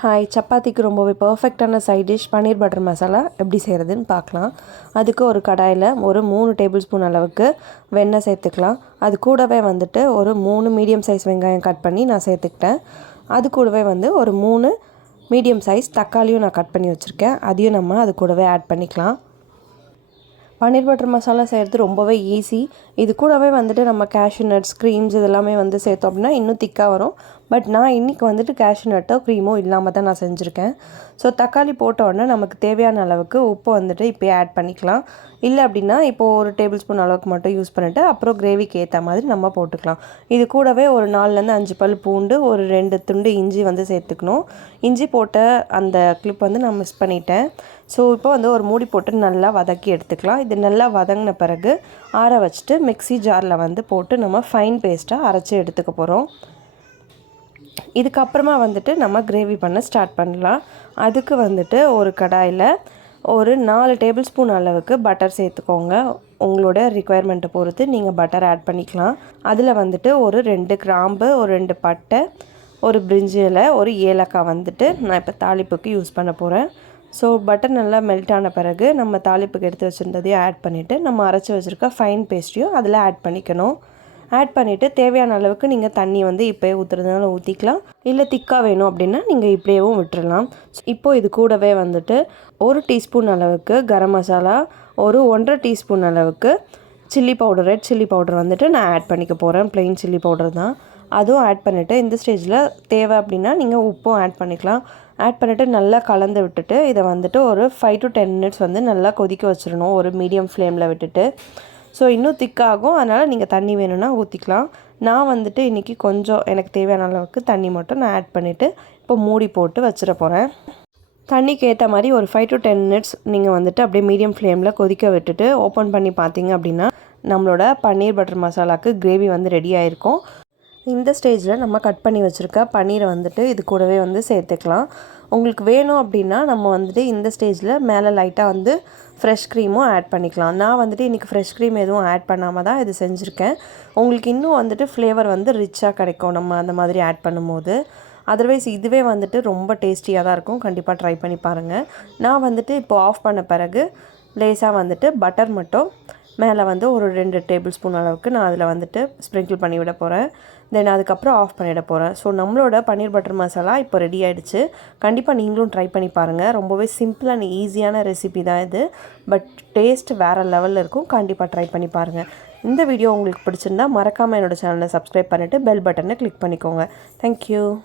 Hi, சப்பாத்திக்கு ரொம்பவே பர்ஃபெக்டான சைட் டிஷ் பன்னீர் பட்டர் மசாலா எப்படி செய்கிறதுன்னு பார்க்கலாம். அதுக்கு ஒரு கடாயில் ஒரு 3 டேபிள் ஸ்பூன் அளவுக்கு வெண்ணெய் சேர்த்துக்கலாம். அது கூடவே வந்துட்டு ஒரு 3 மீடியம் சைஸ் வெங்காயம் கட் பண்ணி நான் சேர்த்துக்கிட்டேன். அது கூடவே ஒரு 3 மீடியம் சைஸ் தக்காளியும் நான் கட் பண்ணி வச்சுருக்கேன். அதையும் நம்ம அது கூடவே ஆட் பண்ணிக்கலாம். பன்னீர் பட்டர் மசாலா செய்கிறது ரொம்பவே ஈஸி. இது கூடவே நம்ம கேஷ்யூ நட்ஸ், க்ரீம்ஸ் இதெல்லாமே சேர்த்தோம் அப்படின்னா இன்னும் திக்காக வரும். பட் நான் இன்றைக்கி கேஷ்யூ நட்டோ க்ரீமோ இல்லாமல் தான் நான் செஞ்சுருக்கேன். ஸோ தக்காளி போட்ட உடனே நமக்கு தேவையான அளவுக்கு உப்பு இப்போயே ஆட் பண்ணிக்கலாம். இல்லை அப்படின்னா இப்போது ஒரு டேபிள் ஸ்பூன் அளவுக்கு மட்டும் யூஸ் பண்ணிவிட்டு அப்புறம் கிரேவிக்கு ஏற்ற மாதிரி நம்ம போட்டுக்கலாம். இது கூடவே ஒரு 4லேருந்து 5 பல் பூண்டு, ஒரு 2 துண்டு இஞ்சி சேர்த்துக்கணும். இஞ்சி போட்ட அந்த கிளிப் நான் மிஸ் பண்ணிட்டேன். ஸோ இப்போ ஒரு மூடி போட்டு நல்லா வதக்கி எடுத்துக்கலாம். இது நல்லா வதங்கின பிறகு ஆற வச்சுட்டு மிக்ஸி ஜாரில் போட்டு நம்ம ஃபைன் பேஸ்ட்டாக அரைச்சி எடுத்துக்க போகிறோம். இதுக்கப்புறமா நம்ம கிரேவி பண்ண ஸ்டார்ட் பண்ணலாம். அதுக்கு ஒரு கடாயில் ஒரு 4 டேபிள் ஸ்பூன் அளவுக்கு பட்டர் சேர்த்துக்கோங்க. உங்களோட ரிக்குவயர்மெண்ட்டை பொறுத்து நீங்கள் பட்டர் ஆட் பண்ணிக்கலாம். அதில் ஒரு 2 கிராம்பு, ஒரு 2 பட்டை, ஒரு பிரிஞ்சி இலை, ஒரு ஏலக்காய் நான் இப்போ தாளிப்புக்கு யூஸ் பண்ண போகிறேன். ஸோ பட்டர் நல்லா மெல்ட் ஆன பிறகு நம்ம தாளிப்புக்கு எடுத்து வச்சுருந்ததையும் ஆட் பண்ணிவிட்டு நம்ம அரைச்சி வச்சுருக்க ஃபைன் பேஸ்ட்டையும் அதில் ஆட் பண்ணிக்கணும். ஆட் பண்ணிவிட்டு தேவையான அளவுக்கு நீங்கள் தண்ணி இப்போயே ஊற்றுறதுனால ஊற்றிக்கலாம். இல்லை திக்காக வேணும் அப்படின்னா நீங்கள் இப்படியேவும் விட்டுறலாம். இப்போது இது கூடவே 1 டீஸ்பூன் அளவுக்கு கரம் மசாலா, ஒரு 1.5 டீஸ்பூன் அளவுக்கு chilli powder, red chilli powder நான் ஆட் பண்ணிக்க போகிறேன். ப்ளெயின் சில்லி பவுடர் தான். அதுவும் ஆட் பண்ணிவிட்டு இந்த ஸ்டேஜில் தேவை அப்படின்னா நீங்கள் உப்பும் ஆட் பண்ணிக்கலாம். ஆட் பண்ணிவிட்டு நல்லா கலந்து விட்டுட்டு இதை ஒரு 5 to 10 மினிட்ஸ் நல்லா கொதிக்க வச்சிடணும், ஒரு மீடியம் ஃப்ளேமில் விட்டுட்டு. ஸோ இன்னும் திக்காகும், அதனால் நீங்கள் தண்ணி வேணும்னா ஊற்றிக்கலாம். நான் இன்றைக்கி கொஞ்சம் எனக்கு தேவையான அளவுக்கு தண்ணி மட்டும் நான் ஆட் பண்ணிவிட்டு இப்போ மூடி போட்டு வச்சிட போகிறேன். தண்ணிக்கு ஏற்ற மாதிரி ஒரு 5 to 10 மினிட்ஸ் நீங்கள் அப்படியே மீடியம் ஃப்ளேமில் கொதிக்க விட்டுட்டு ஓப்பன் பண்ணி பார்த்தீங்க அப்படின்னா நம்மளோட பன்னீர் பட்டர் மசாலாவுக்கு கிரேவி ரெடி ஆகிருக்கும். இந்த ஸ்டேஜில் நம்ம கட் பண்ணி வச்சுருக்க பன்னீரை இது கூடவே சேர்த்துக்கலாம். உங்களுக்கு வேணும் அப்படின்னா நம்ம இந்த ஸ்டேஜில் மேலே லைட்டாக ஃப்ரெஷ் க்ரீமும் ஆட் பண்ணிக்கலாம். நான் இன்றைக்கி ஃப்ரெஷ் க்ரீம் எதுவும் ஆட் பண்ணாமல் தான் இது செஞ்சுருக்கேன். உங்களுக்கு இன்னும் ஃப்ளேவர் ரிச்சாக கிடைக்கும் நம்ம அந்த மாதிரி ஆட் பண்ணும்போது. அதர்வைஸ் இதுவே ரொம்ப டேஸ்டியாக தான் இருக்கும். கண்டிப்பாக ட்ரை பண்ணி பாருங்கள். நான் இப்போ ஆஃப் பண்ண பிறகு லேசாக பட்டர் மட்டும் மேலே ஒரு 2 டேபிள் ஸ்பூன் அளவுக்கு நான் அதில் ஸ்ப்ரிங்கிள் பண்ணி விட போகிறேன். தென் அதுக்கப்புறம் ஆஃப் பண்ணிட போகிறேன். ஸோ நம்மளோட பன்னீர் பட்டர் மசாலா இப்போ ரெடி ஆகிடுச்சு. கண்டிப்பாக நீங்களும் ட்ரை பண்ணி பாருங்கள். ரொம்பவே சிம்பிள் அண்ட் ஈஸியான ரெசிபி தான் இது. பட் டேஸ்ட் வேறு லெவலில் இருக்கும். கண்டிப்பாக ட்ரை பண்ணி பாருங்கள். இந்த வீடியோ உங்களுக்கு பிடிச்சிருந்தா மறக்காமல் என்னோடய சேனலை சப்ஸ்கிரைப் பண்ணிவிட்டு பெல் பட்டனை கிளிக் பண்ணிக்கோங்க. தேங்க்யூ.